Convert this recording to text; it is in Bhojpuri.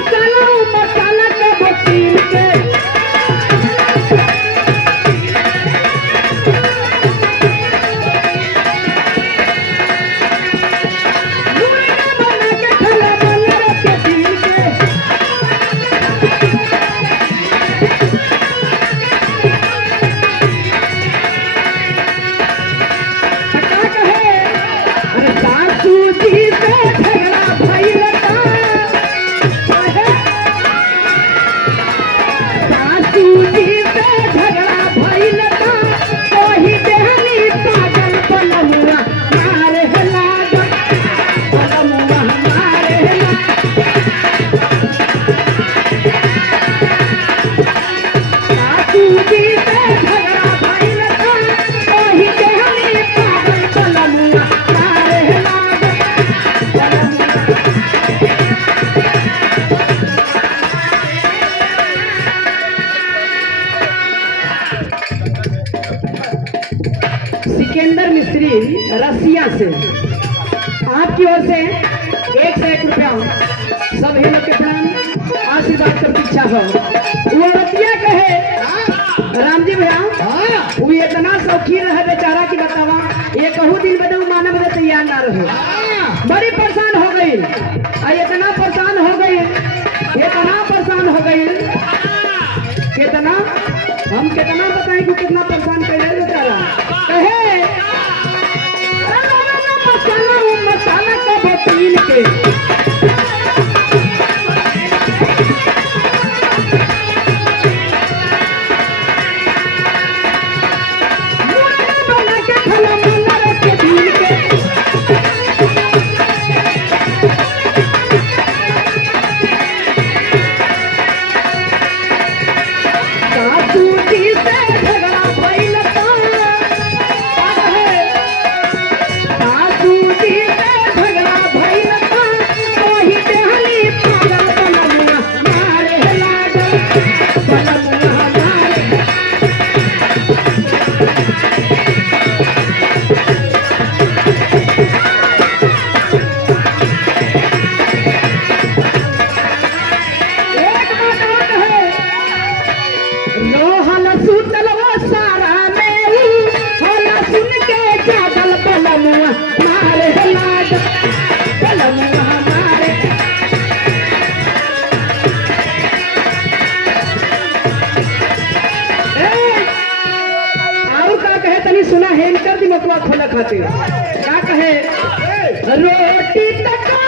मसाला के बोतीन के सिकंदर मिस्त्री रसिया से आपकी ओर से 101 रुपया सब ही लोग के प्रणाम आशीर्वाद कर इच्छा हो। वो रसिया कहे राम जी भैया वो इतना शौकीन रहे बेचारा की बतावा ये कहूँ दिन बदल माने बदे तैयार ना रहे। बड़ी परेशान हो गई इतना परेशान हो गई कितना हम कितना बताएं कि कितना परेशान कर रहे बेचारा कहे मसाला का बोतीन के सुना है इनकर दिमाग खोला खातिर क्या कहे रोटी तक